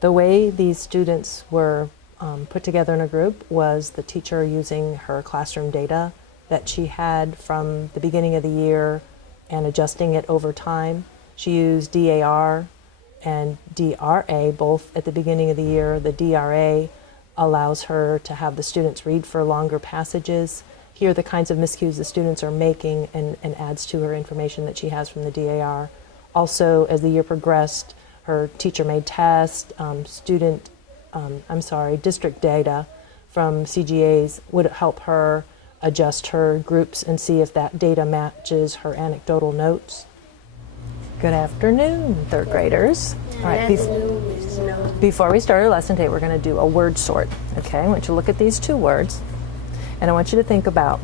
The way these students were put together in a group was the teacher using her classroom data that she had from the beginning of the year and adjusting it over time. She used DAR and DRA both at the beginning of the year. The DRA allows her to have the students read for longer passages, hear the kinds of miscues the students are making, and adds to her information that she has from the DAR. Also, as the year progressed, her teacher made tests, district data from CGAs would help her adjust her groups and see if that data matches her anecdotal notes. Good afternoon, third graders. All right, before we start our lesson today, we're going to do a word sort. Okay, I want you to look at these two words, and I want you to think about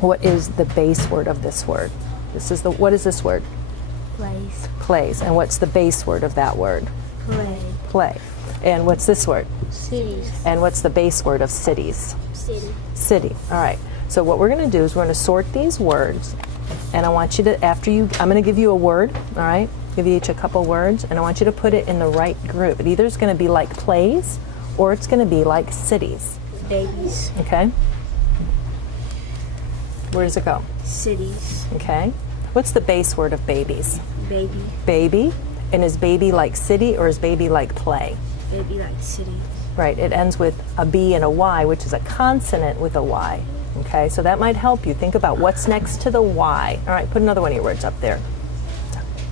what is the base word of this word. What is this word? Plays. Plays. And what's the base word of that word? Play. Play. And what's this word? Cities. And what's the base word of cities? City. City. All right. So what we're going to do is we're going to sort these words, and I want you to, I'm going to give you a word, all right? Give you each a couple words, and I want you to put it in the right group. It either is going to be like plays, or it's going to be like cities. Babies. Okay? Where does it go? Cities. Okay. What's the base word of babies? Baby. Baby. And is baby like city, or is baby like play? Baby like city. Right. It ends with a B and a Y, which is a consonant with a Y. Okay, so that might help you. Think about what's next to the Y. All right, put another one of your words up there.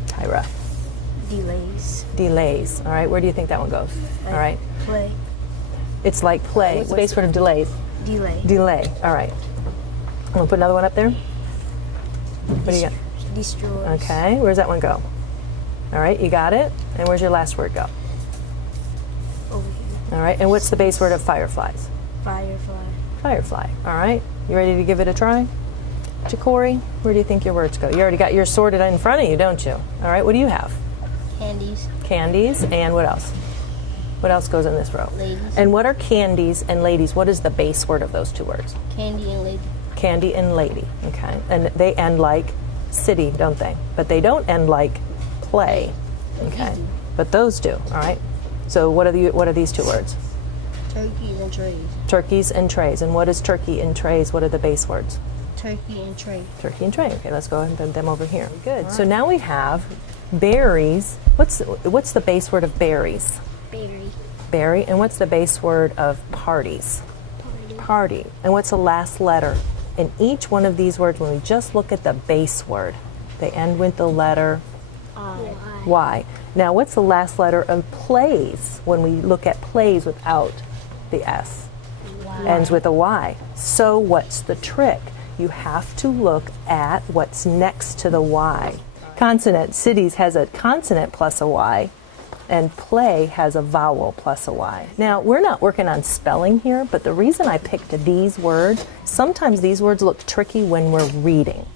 Tyra. Delays. Delays. All right, where do you think that one goes? All right. Play. It's like play. What's the base word of delays? Delay. Delay. All right. I'm going to put another one up there. What do you got? Destroys. Okay, where's that one go? All right, you got it. And where's your last word go? Over here. All right, and what's the base word of fireflies? Firefly. Firefly. All right, you ready to give it a try? Ja'Cory, where do you think your words go? You already got yours sorted in front of you, don't you? All right, what do you have? Candies. Candies, and what else? What else goes in this row? Ladies. And what are candies and ladies? What is the base word of those two words? Candy and lady. Candy and lady, okay. And they end like city, don't they? But they don't end like play, okay. But those do, all right. So what are these two words? Turkeys and trays. Turkeys and trays. And what is turkey and trays? What are the base words? Turkey and tray. Turkey and tray. Okay, let's go ahead and put them over here. Good. Right. So now we have berries. What's the base word of berries? Berry. Berry. And what's the base word of parties? Party. Party. And what's the last letter in each one of these words? When we just look at the base word, they end with the letter Y. Now, what's the last letter of plays when we look at plays without the S? Y. Ends with a Y. So what's the trick? You have to look at what's next to the Y. Consonant, cities has a consonant plus a Y, and play has a vowel plus a Y. Now, we're not working on spelling here, but the reason I picked these words, sometimes these words look tricky when we're reading.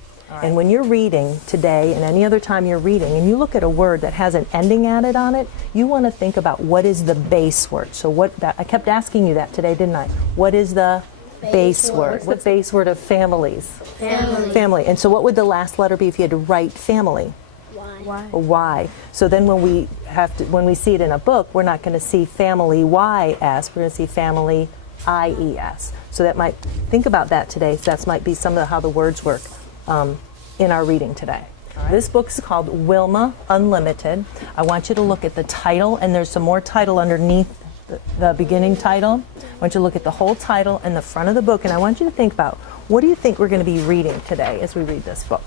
And when you're reading today and any other time you're reading and you look at a word that has an ending added on it, you want to think about what is the base word. So I kept asking you that today, didn't I? What is the base word? What's the base word of families? Family. Family. And so what would the last letter be if you had to write family? Y. A Y. So then when we see it in a book, we're not going to see family Y-S, we're going to see family I-E-S. So that might, think about that today. So that might be some of how the words work in our reading today. Right. This book is called Wilma Unlimited. I want you to look at the title, and there's some more title underneath the beginning title. I want you to look at the whole title and the front of the book, and I want you to think about, what do you think we're going to be reading today as we read this book?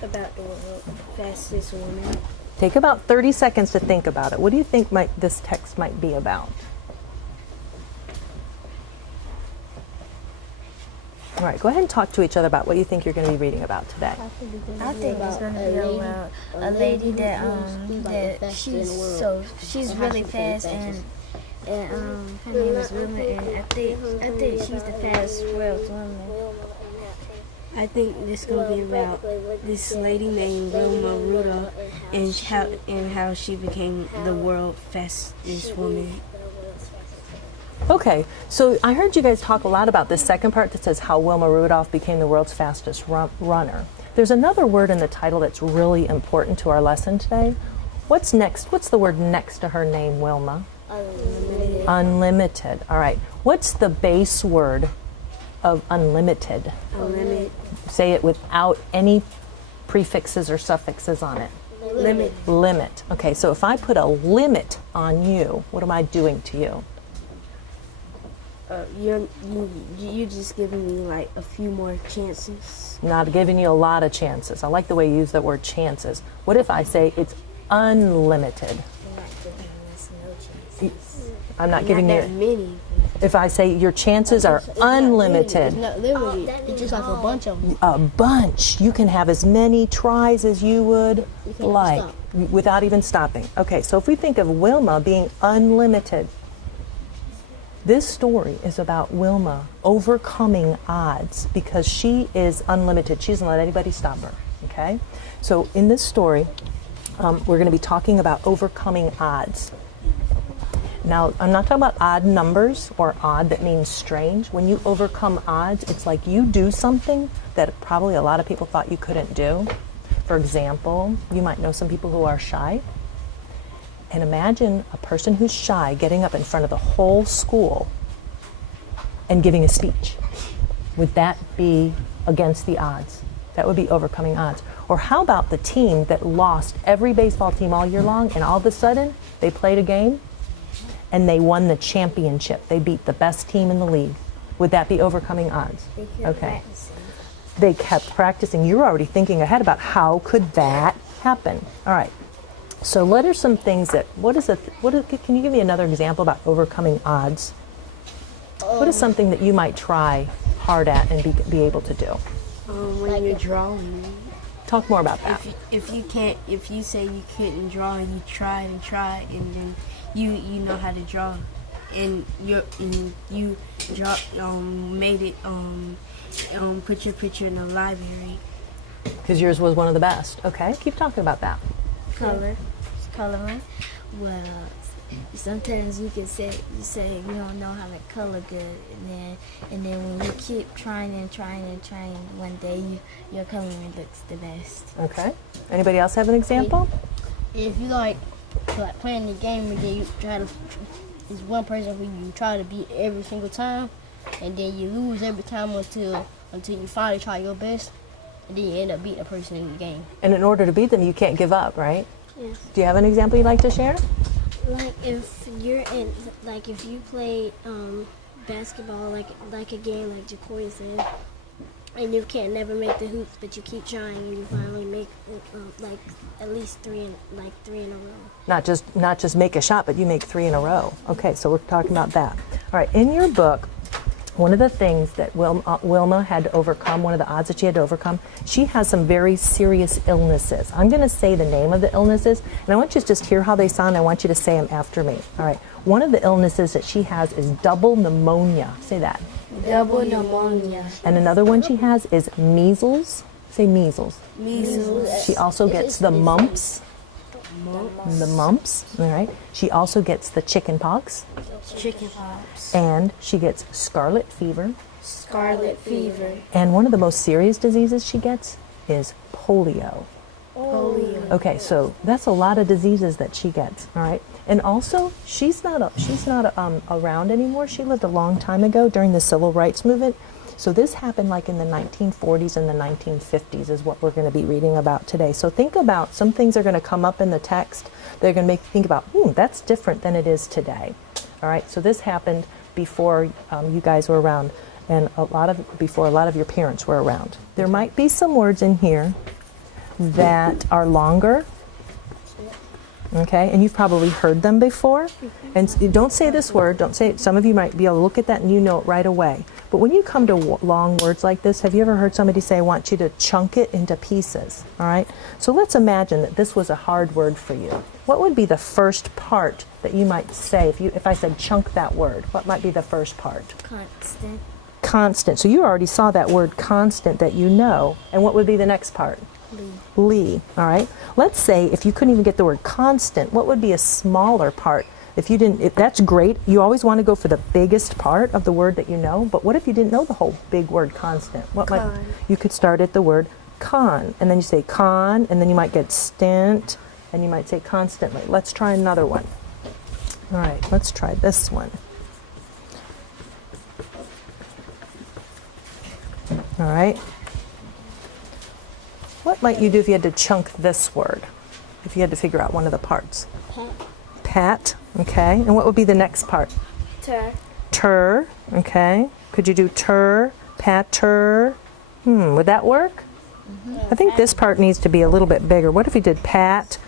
About the world's fastest woman. Take about 30 seconds to think about it. What do you think this text might be about? All right, go ahead and talk to each other about what you think you're going to be reading about today. I think it's going to be about a lady that she's really fast and her name is Wilma, and I think she's the fastest world swimmer. I think this is going to be about this lady named Wilma Rudolph and how she became the world's fastest woman. Okay, so I heard you guys talk a lot about this second part that says how Wilma Rudolph became the world's fastest runner. There's another word in the title that's really important to our lesson today. What's next? What's the word next to her name, Wilma? Unlimited. Unlimited. All right. What's the base word of unlimited? Unlimited. Say it without any prefixes or suffixes on it. Limit. Limit. Okay, so if I put a limit on you, what am I doing to you? You just giving me like a few more chances. Not giving you a lot of chances. I like the way you use the word chances. What if I say it's unlimited? You're not giving us no chances. I'm not giving Not you. that many. If I say your chances are unlimited, It's not literally. It's just like a bunch of them. a bunch, you can have as many tries as you would can't like stop. without even stopping. Okay, so if we think of Wilma being unlimited, this story is about Wilma overcoming odds because she is unlimited. She doesn't let anybody stop her. Okay, so in this story, we're going to be talking about overcoming odds. Now, I'm not talking about odd numbers or odd that means strange. When you overcome odds, it's like you do something that probably a lot of people thought you couldn't do. For example, you might know some people who are shy. And imagine a person who's shy getting up in front of the whole school and giving a speech. Would that be against the odds? That would be overcoming odds. Or how about the team that lost every baseball team all year long and all of a sudden they played a game and they won the championship. They beat the best team in the league. Would that be overcoming odds? They kept practicing. They kept practicing. You're already thinking ahead about how could that happen. All right. So what are some things that, can you give me another example about overcoming odds? What is something that you might try hard at and be able to do? When you're drawing. Talk more about that. If you say you couldn't draw and you tried and then you know how to draw and you draw made it put your picture in the library. Because yours was one of the best. Okay, keep talking about that. Coloring. Well, sometimes you say you don't know how to color good, and then when you keep trying, one day your coloring looks the best. Okay. Anybody else have an example? If you like playing the game and then you try to, there's one person who you try to beat every single time, and then you lose every time until you finally try your best, and then you end up beating a person in the game. And in order to beat them, you can't give up, right? Yes. Do you have an example you'd like to share? Like if if you play basketball like a game like Jacoy said, and you can't never make the hoops, but you keep trying and you finally make like at least three in a row. Not just make a shot, but you make 3 in a row. Okay, so we're talking about that. All right, in your book, one of the things that Wilma had to overcome, one of the odds that she had to overcome, she has some very serious illnesses. I'm going to say the name of the illnesses, and I want you to just hear how they sound. I want you to say them after me. All right. One of the illnesses that she has is double pneumonia. Say that. Double pneumonia. And another one she has is measles. Say measles. Measles. She also gets the mumps. The mumps. All right. She also gets the chicken pox. Chicken pox. And she gets scarlet fever. Scarlet fever. And one of the most serious diseases she gets is polio. Polio. Okay, so that's a lot of diseases that she gets. All right, and also she's not around anymore. She lived a long time ago during the civil rights movement. So this happened like in the 1940s and the 1950s is what we're going to be reading about today. So think about some things are going to come up in the text. They're going to make you think about, that's different than it is today. All right, so this happened before you guys were around, and before a lot of your parents were around. There might be some words in here that are longer, okay, and you've probably heard them before. And don't say this word, don't say it. Some of you might be able to look at that and you know it right away. But when you come to long words like this, have you ever heard somebody say, I want you to chunk it into pieces, all right? So let's imagine that this was a hard word for you. What would be the first part that you might say if I said chunk that word? What might be the first part? Constant. Constant. So you already saw that word constant that you know. And what would be the next part? Lee. All right. Let's say if you couldn't even get the word constant, what would be a smaller part? If that's great. You always want to go for the biggest part of the word that you know. But what if you didn't know the whole big word constant? You could start at the word con, and then you say con, and then you might get stint, and you might say constantly. Let's try another one. All right, let's try this one. All right. What might you do if you had to chunk this word? If you had to figure out one of the parts? Pat. Pat, okay. And what would be the next part? Tur. Tur, okay. Could you do tur, patter? Would that work? I think this part needs to be a little bit bigger. What if we did pat,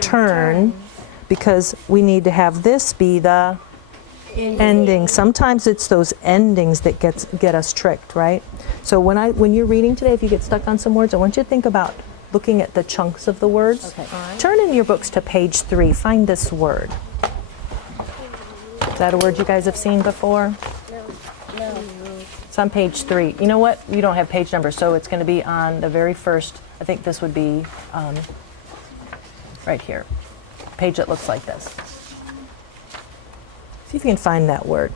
turn, because we need to have this be the ending. Sometimes it's those endings that get us tricked, right? So when you're reading today, if you get stuck on some words, I want you to think about looking at the chunks of the words. Okay. Turn in your books to page 3. Find this word. Is that a word you guys have seen before? No. It's on page 3. You know what? You don't have page numbers, so it's going to be on the very first. I think this would be right here. Page that looks like this. See if you can find that word.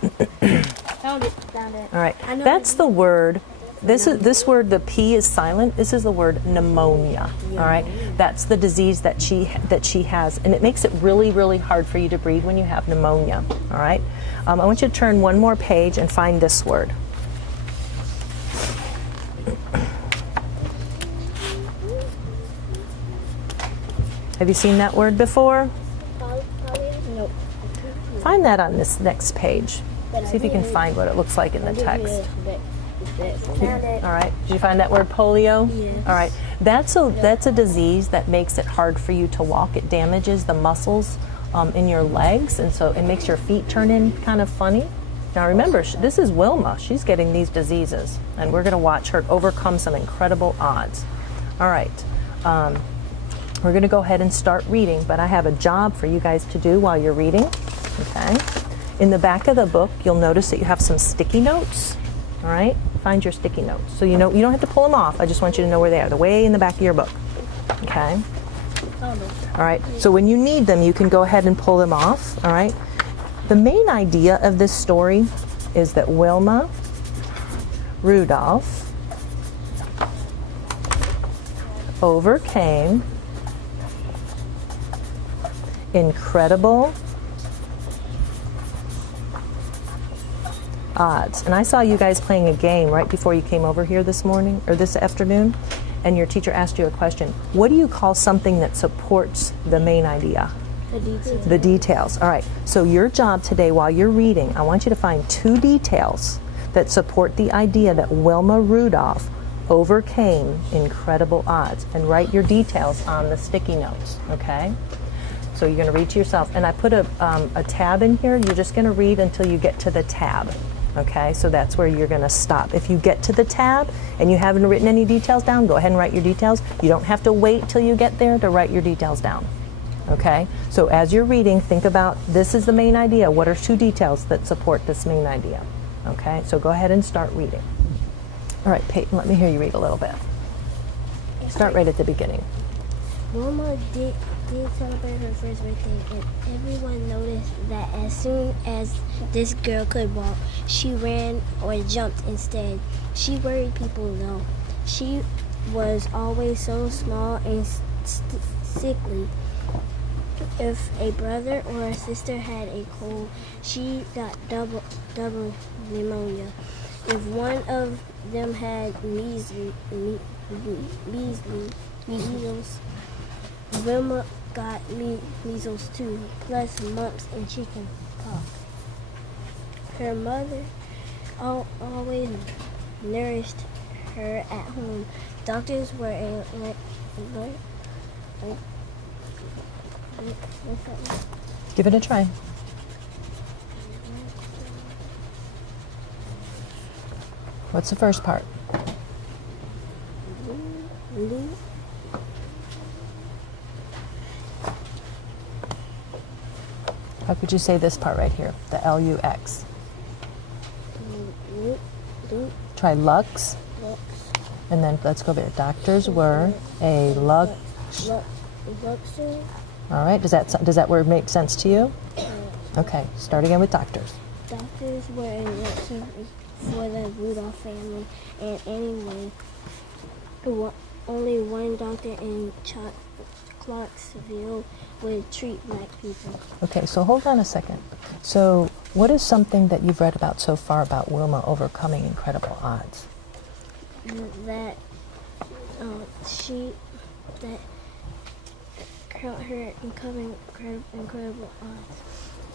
Found it. All right. That's the word. This word, the P is silent. This is the word pneumonia. All right. That's the disease that she has, and it makes it really, really hard for you to breathe when you have pneumonia. All right. I want you to turn one more page and find this word. Have you seen that word before? Nope. Find that on this next page. See if you can find what it looks like in the text. All right. Did you find that word polio? Yes. All right. That's a disease that makes it hard for you to walk. It damages the muscles in your legs, and so it makes your feet turn in kind of funny. Now remember, this is Wilma. She's getting these diseases, and we're going to watch her overcome some incredible odds. All right. We're going to go ahead and start reading, but I have a job for you guys to do while you're reading. Okay. In the back of the book, you'll notice that you have some sticky notes. All right. Find your sticky notes. So you don't have to pull them off. I just want you to know where they are. They're way in the back of your book. Okay. All right. So when you need them, you can go ahead and pull them off. All right. The main idea of this story is that Wilma Rudolph overcame incredible odds. And I saw you guys playing a game right before you came over here this morning or this afternoon, and your teacher asked you a question. What do you call something that supports the main idea? The details. The details. All right. So your job today while you're reading, I want you to find 2 details that support the idea that Wilma Rudolph overcame incredible odds, and write your details on the sticky notes, okay? So you're going to read to yourself. And I put a tab in here. You're just going to read until you get to the tab. Okay, so that's where you're going to stop. If you get to the tab and you haven't written any details down, go ahead and write your details. You don't have to wait till you get there to write your details down. Okay, so as you're reading, think about this is the main idea. What are 2 details that support this main idea? Okay, so go ahead and start reading. All right, Peyton, let me hear you read a little bit. Start right at the beginning. Wilma did celebrate her first birthday, and everyone noticed that as soon as this girl could walk, she ran or jumped instead. She worried people though. She was always so small and sickly. If a brother or a sister had a cold, she got double pneumonia. If one of them had measles, Wilma got measles too, plus mumps and chicken pox. Her mother always nourished her at home. Doctors were Give it a try. What's the first part? How could you say this part right here? The L-U-X. Try Lux. And then let's go there. Doctors were a Lux. All right. Does that word make sense to you? Okay. Start again with doctors. Doctors were a luxury for the Rudolph family, and anyway, only one doctor in Clarksville would treat black people. Okay, so hold on a second. So what is something that you've read about so far about Wilma overcoming incredible odds? That that her incredible odds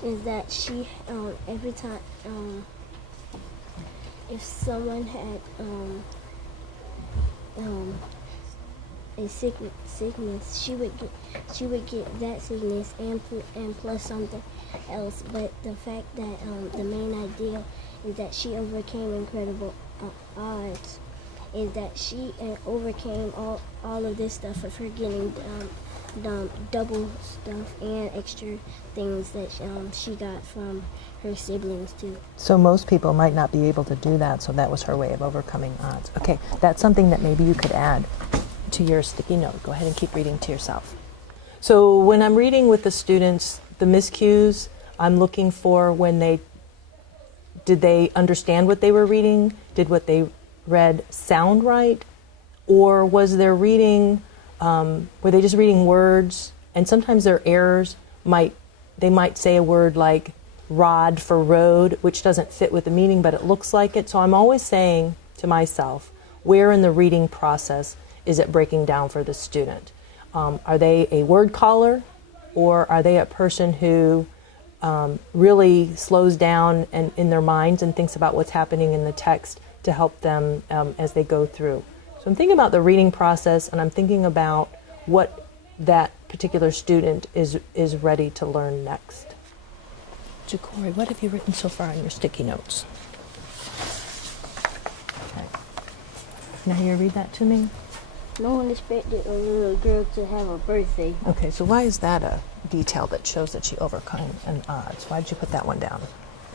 is that she every time if someone had a sickness, she would get that sickness and plus something else. But the fact that the main idea is that she overcame incredible odds, is that she overcame all of this stuff of her getting double stuff and extra things that she got from her siblings too. So most people might not be able to do that, so that was her way of overcoming odds. Okay, that's something that maybe you could add to your sticky note. Go ahead and keep reading to yourself. So when I'm reading with the students, the miscues, I'm looking for did they understand what they were reading? Did what they read sound right? Or was their reading, were they just reading words? And sometimes their errors they might say a word like rod for road, which doesn't fit with the meaning, but it looks like it. So I'm always saying to myself, where in the reading process is it breaking down for the student? Are they a word caller, or are they a person who really slows down and in their minds and thinks about what's happening in the text to help them as they go through? So I'm thinking about the reading process, and I'm thinking about what that particular student is ready to learn next. Ja'Cory, what have you written so far on your sticky notes? Okay. Now you read that to me? No one expected a little girl to have a birthday. Okay, so why is that a detail that shows that she overcame an odds? Why did you put that one down?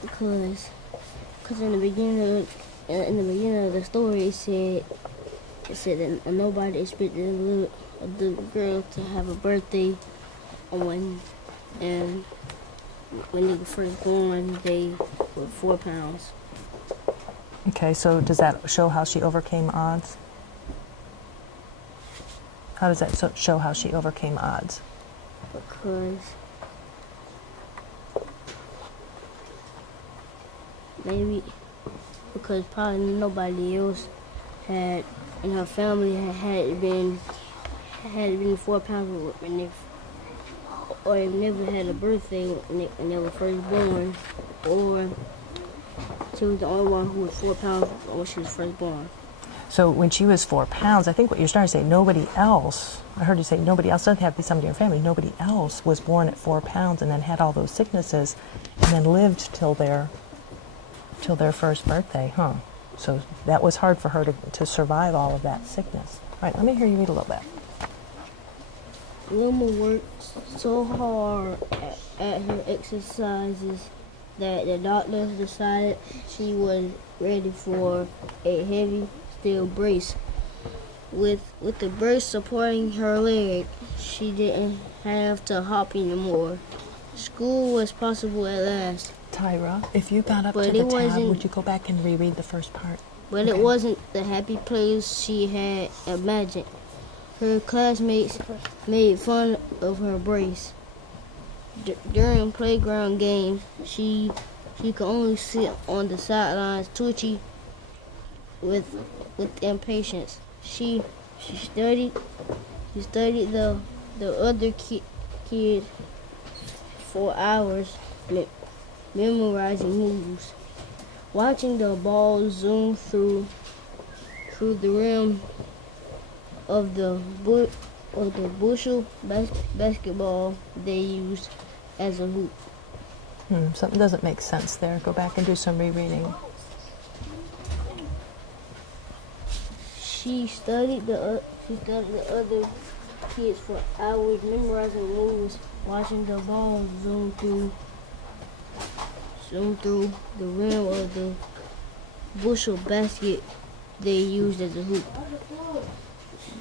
Because in the beginning of the story, it said that nobody expected a little girl to have a birthday, and when they were first born, they were 4 pounds. Okay, so does that show how she overcame odds? How does that show how she overcame odds? Because probably nobody else had in her family had been 4 pounds or they never had a birthday when they were first born, or she was the only one who was 4 pounds when she was first born. So when she was 4 pounds, I think what you're starting to say, nobody else, I heard you say nobody else, doesn't have to be somebody in your family, nobody else was born at 4 pounds and then had all those sicknesses and then lived till their first birthday, huh? So that was hard for her to survive all of that sickness. All right, let me hear you read a little bit. Wilma worked so hard at her exercises that the doctors decided she was ready for a heavy steel brace. With the brace supporting her leg, she didn't have to hop anymore. School was possible at last. Tyra, if you got up to the tab, would you go back and reread the first part? But It wasn't the happy place she had imagined. Her classmates made fun of her brace. During playground games, she could only sit on the sidelines, twitchy with impatience. She studied the other kid for hours, memorizing moves, watching the ball zoom through the rim of the bushel basketball they used as a hoop. Something doesn't make sense there. Go back and do some rereading. She studied the other kids for hours, memorizing moves, watching the ball zoom through the rim of the bushel basket they used as a hoop.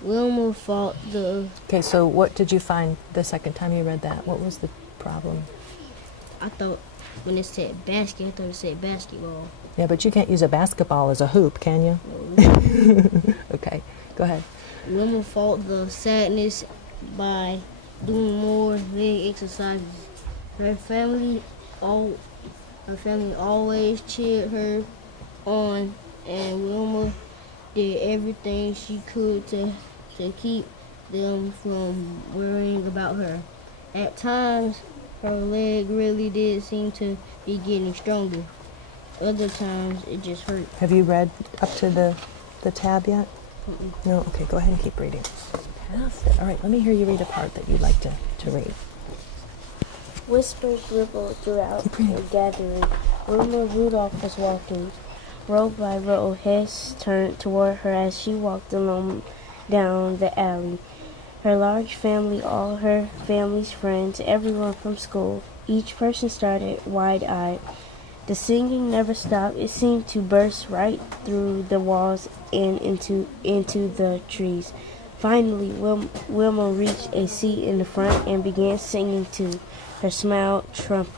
Wilma fought the... Okay, so what did you find the second time you read that? What was the problem? I thought when it said basket, I thought it said basketball. Yeah, but you can't use a basketball as a hoop, can you? Okay, go ahead. Wilma fought the sadness by doing more leg exercises. Her family, all her family always cheered her on, and Wilma did everything she could to keep them from worrying about her. At times, her leg really did seem to be getting stronger. Other times, it just hurt. Have you read up to the tab yet? No? Okay, go ahead and keep reading. Past it. All right, let me hear you read a part that you'd like to read. Whispers rippled throughout the gathering. Wilma Rudolph was walking. Row by row, heads turned toward her as she walked along down the alley. Her large family, all her family's friends, everyone from school. Each person started wide-eyed. The singing never stopped. It seemed to burst right through the walls and into the trees. Finally, Wilma reached a seat in the front and began singing too. Her smile trumpet.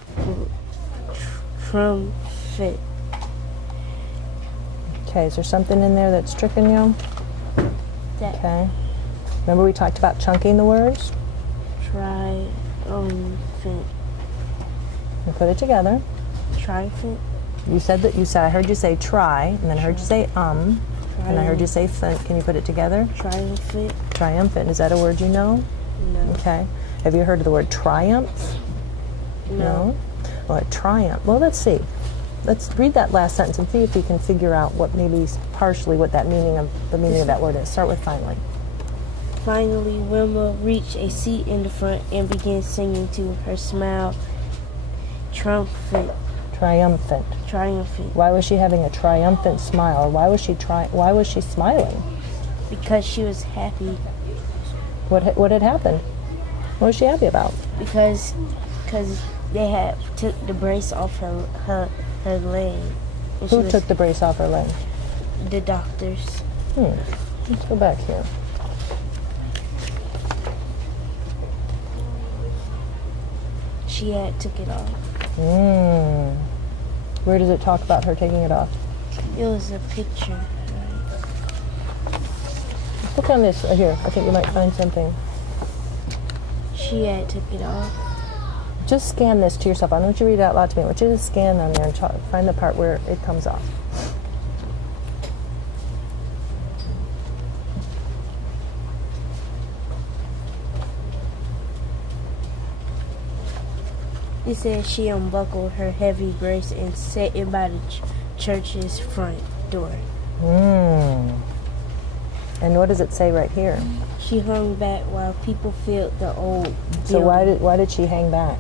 Okay, is there something in there that's tricking you? Okay. Remember we talked about chunking the words? Triumphant. And put it together. Triumphant. You said I heard you say try, and then I heard you say and I heard you say fint. Can you put it together? Triumphant. Triumphant. Is that a word you know? No. Okay. Have you heard of the word triumph? No. Well, triumph. Well, let's see. Let's read that last sentence and see if we can figure out what maybe partially what the meaning of that word is. Start with finally. Finally, Wilma reached a seat in the front and began singing to her smile. Triumphant. Why was she having a triumphant smile? Why was she smiling? Because she was happy. What had happened? What was she happy about? Because they had took the brace off her leg. Who took the brace off her leg? The doctors. Let's go back here. She had took it off. Where does it talk about her taking it off? It was a picture. Look on this right here. I think you might find something. She had took it off. Just scan this to yourself. I don't want you to read it out loud to me. I want you to scan on there and find the part where it comes off. It said she unbuckled her heavy brace and set it by the church's front door. And what does it say right here? She hung back while people filled the old So building. why did she hang back?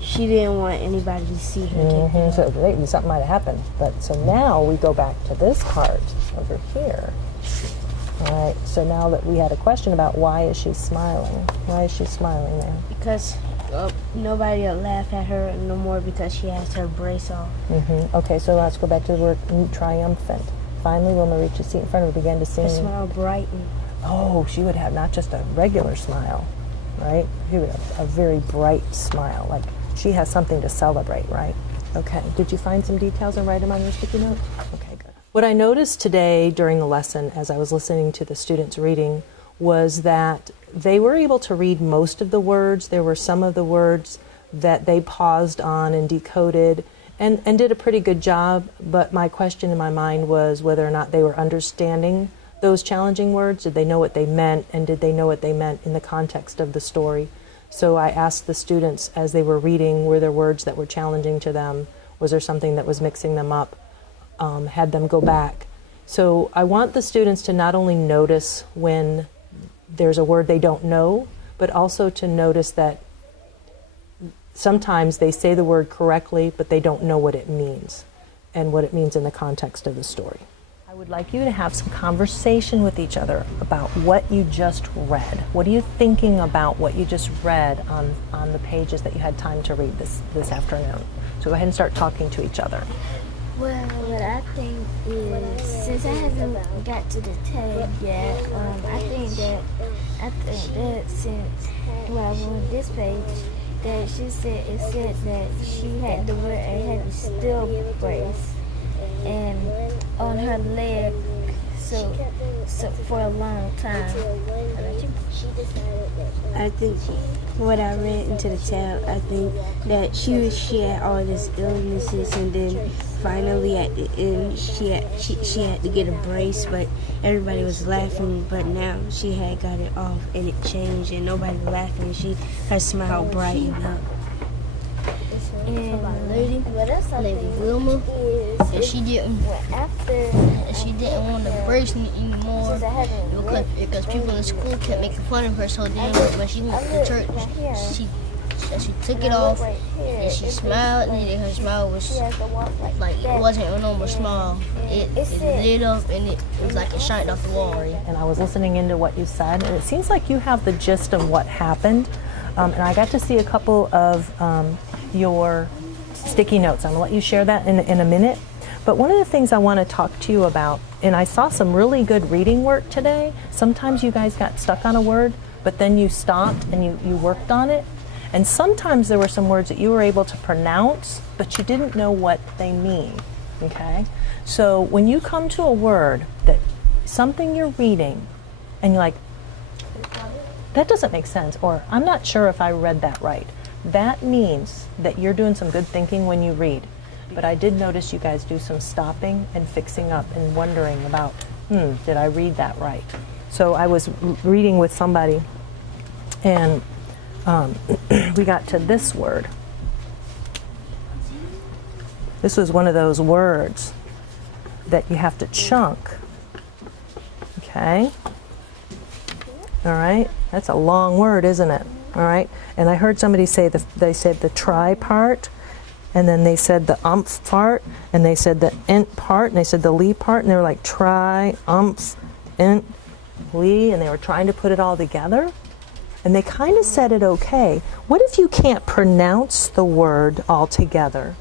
She didn't want anybody to see her take it off. So maybe something might have happened. But so now we go back to this part over here. All right. So now that we had a question about why is she smiling? Why is she smiling there? Because nobody will laugh at her no more because she has her brace off. Okay. So let's go back to the word triumphant. Finally, Wilma reached a seat in front of her, began to sing. Her smile brightened. Oh, she would have not just a regular smile, right? She would have a very bright smile, like she has something to celebrate, right? Okay. Did you find some details and write them on your sticky notes? Okay, good. What I noticed today during the lesson as I was listening to the students reading was that they were able to read most of the words. There were some of the words that they paused on and decoded and did a pretty good job, but my question in my mind was whether or not they were understanding those challenging words. Did they know what they meant, and did they know what they meant in the context of the story? So I asked the students as they were reading, were there words that were challenging to them? Was there something that was mixing them up? Had them go back. So I want the students to not only notice when there's a word they don't know, but also to notice that sometimes they say the word correctly, but they don't know what it means and what it means in the context of the story. I would like you to have some conversation with each other about what you just read. What are you thinking about what you just read on the pages that you had time to read this afternoon? So go ahead and start talking to each other. Well, what I think is, since I haven't got to the tag yet, I think that since when I was on this page, that it said that she had to wear a heavy steel brace, and on her leg so for a long time. I think what I read into the tab, I think that she had all these illnesses, and then finally at the end she had to get a brace, but everybody was laughing. But now she had got it off, and it changed, and nobody laughing. Her smile brightened up. And lady Wilma, and she didn't want to brace anymore because people in school kept making fun of her. So then when she went to church, she took it off and she smiled, and her smile was like it wasn't a normal smile. It lit up and it was like it shined off the wall. And I was listening into what you said, and it seems like you have the gist of what happened. And I got to see a couple of your sticky notes. I'm going to let you share that in a minute. But one of the things I want to talk to you about, and I saw some really good reading work today. Sometimes you guys got stuck on a word, but then you stopped and you worked on it. And sometimes there were some words that you were able to pronounce, but you didn't know what they mean. Okay? So when you come to a word that something you're reading and you're like, that doesn't make sense, or I'm not sure if I read that right, that means that you're doing some good thinking when you read. But I did notice you guys do some stopping and fixing up and wondering about, did I read that right? So I was reading with somebody, and we got to this word. This was one of those words that you have to chunk. Okay? All right? That's a long word, isn't it? All right? And I heard somebody say, they said the try part, and then they said the umph part, and they said the ent part, and they said the lee part, and they were like try, umph, ent, lee, and they were trying to put it all together. And they kind of said it okay. What if you can't pronounce the word altogether?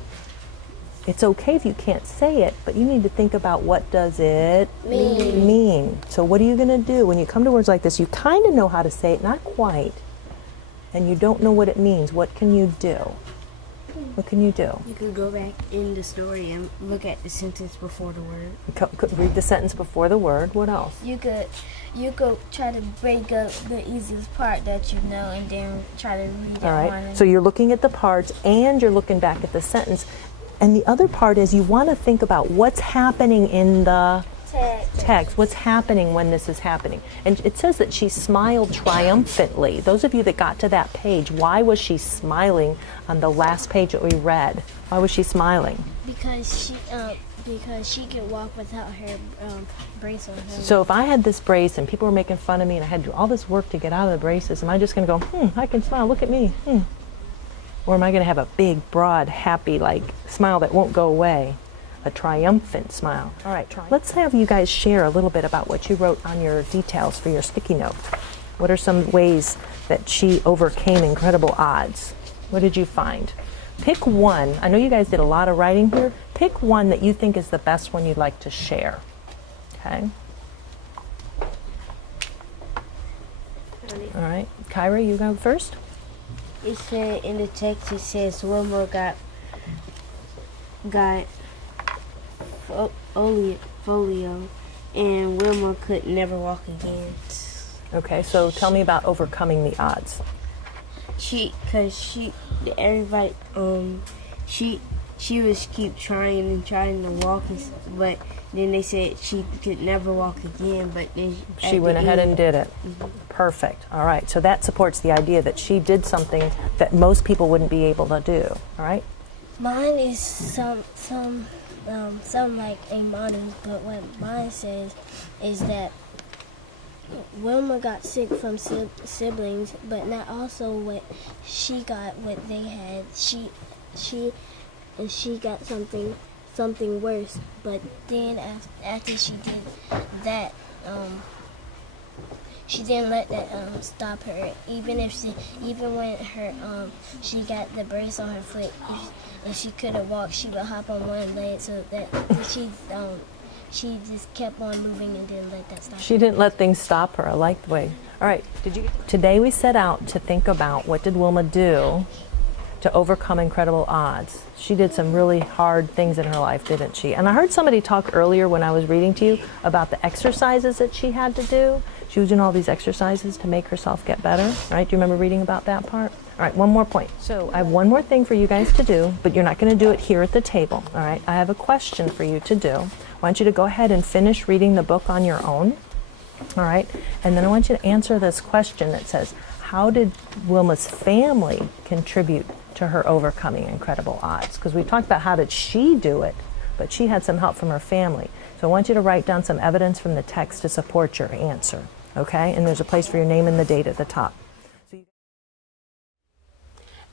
It's okay if you can't say it, but you need to think about what does it mean. So what are you going to do? When you come to words like this, you kind of know how to say it, not quite, and you don't know what it means. What can you do? What can you do? You could go back in the story and look at the sentence before the word. Read the sentence before the word. What else? You could try to break up the easiest part that you know, and then try to read it. All right. So you're looking at the parts and you're looking back at the sentence. And the other part is you want to think about what's happening in the text. What's happening when this is happening? And it says that she smiled triumphantly. Those of you that got to that page, why was she smiling on the last page that we read? Why was she smiling? Because she could walk without her brace on her. So if I had this brace and people were making fun of me and I had to do all this work to get out of the braces, am I just going to go, I can smile, look at me, Or am I going to have a big, broad, happy, smile that won't go away? A triumphant smile. All right, let's have you guys share a little bit about what you wrote on your details for your sticky note. What are some ways that she overcame incredible odds? What did you find? Pick one. I know you guys did a lot of writing here. Pick one that you think is the best one you'd like to share. Okay? All right. Kyra, you go first. It said in the text, it says Wilma got polio, and Wilma could never walk again. Okay, so tell me about overcoming the odds. She was keep trying to walk, but then they said she could never walk again, but then she went ahead and did it. Perfect. All right, so that supports the idea that she did something that most people wouldn't be able to do. All right? Mine is some like a motto, but what mine says is that Wilma got sick from siblings, but not also what she got. What they had, she got something worse. But then after she did that, she didn't let that stop her. Even when her she got the brace on her foot, if she couldn't walk, she would hop on one leg so that she just kept on moving and didn't let that stop her. She didn't let things stop her. I like the way. All right. Today we set out to think about what did Wilma do to overcome incredible odds. She did some really hard things in her life, didn't she? And I heard somebody talk earlier when I was reading to you about the exercises that she had to do. She was doing all these exercises to make herself get better, right? Do you remember reading about that part? All right, one more point. So I have one more thing for you guys to do, but you're not going to do it here at the table, all right? I have a question for you to do. I want you to go ahead and finish reading the book on your own, all right? And then I want you to answer this question that says, how did Wilma's family contribute to her overcoming incredible odds? Because we talked about how did she do it, but she had some help from her family. So I want you to write down some evidence from the text to support your answer, okay? And there's a place for your name and the date at the top.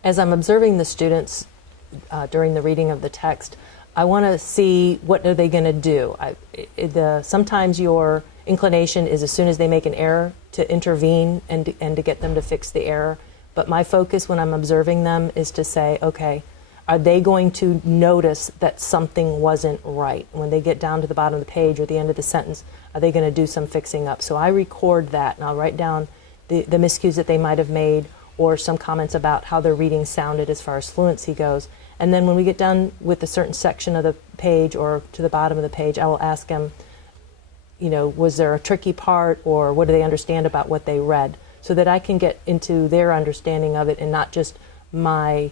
As I'm observing the students during the reading of the text, I want to see what are they going to do. Sometimes your inclination is as soon as they make an error to intervene and to get them to fix the error. But my focus when I'm observing them is to say, okay, are they going to notice that something wasn't right? When they get down to the bottom of the page or the end of the sentence, are they going to do some fixing up? So I record that and I'll write down the miscues that they might have made, or some comments about how their reading sounded as far as fluency goes. And then when we get done with a certain section of the page or to the bottom of the page, I will ask them, you know, was there a tricky part, or what do they understand about what they read, so that I can get into their understanding of it and not just my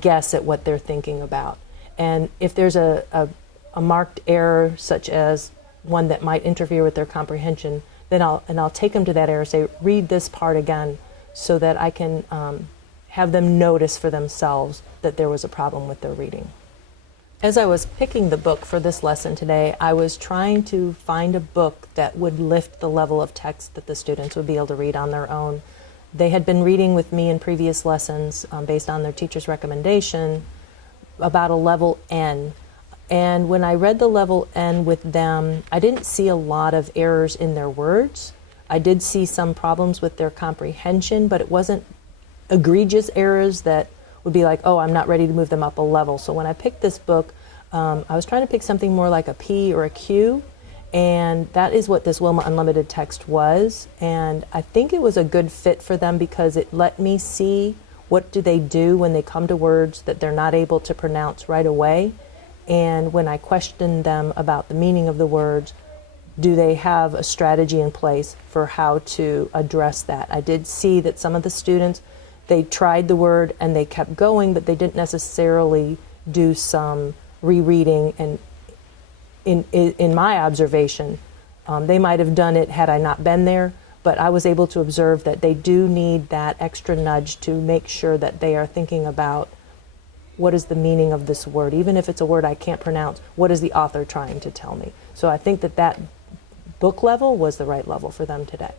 guess at what they're thinking about. And if there's a marked error, such as one that might interfere with their comprehension, then I'll take them to that error and say, read this part again, so that I can have them notice for themselves that there was a problem with their reading. As I was picking the book for this lesson today, I was trying to find a book that would lift the level of text that the students would be able to read on their own. They had been reading with me in previous lessons based on their teacher's recommendation about a level N. And when I read the level N with them, I didn't see a lot of errors in their words. I did see some problems with their comprehension, but it wasn't egregious errors that would be like, oh, I'm not ready to move them up a level. So when I picked this book, I was trying to pick something more like a P or a Q, and that is what this Wilma Unlimited text was. And I think it was a good fit for them because it let me see what do they do when they come to words that they're not able to pronounce right away. And when I questioned them about the meaning of the words, do they have a strategy in place for how to address that? I did see that some of the students, they tried the word and they kept going, but they didn't necessarily do some rereading. And in my observation, they might have done it had I not been there, but I was able to observe that they do need that extra nudge to make sure that they are thinking about what is the meaning of this word. Even if it's a word I can't pronounce, what is the author trying to tell me? So I think that book level was the right level for them today.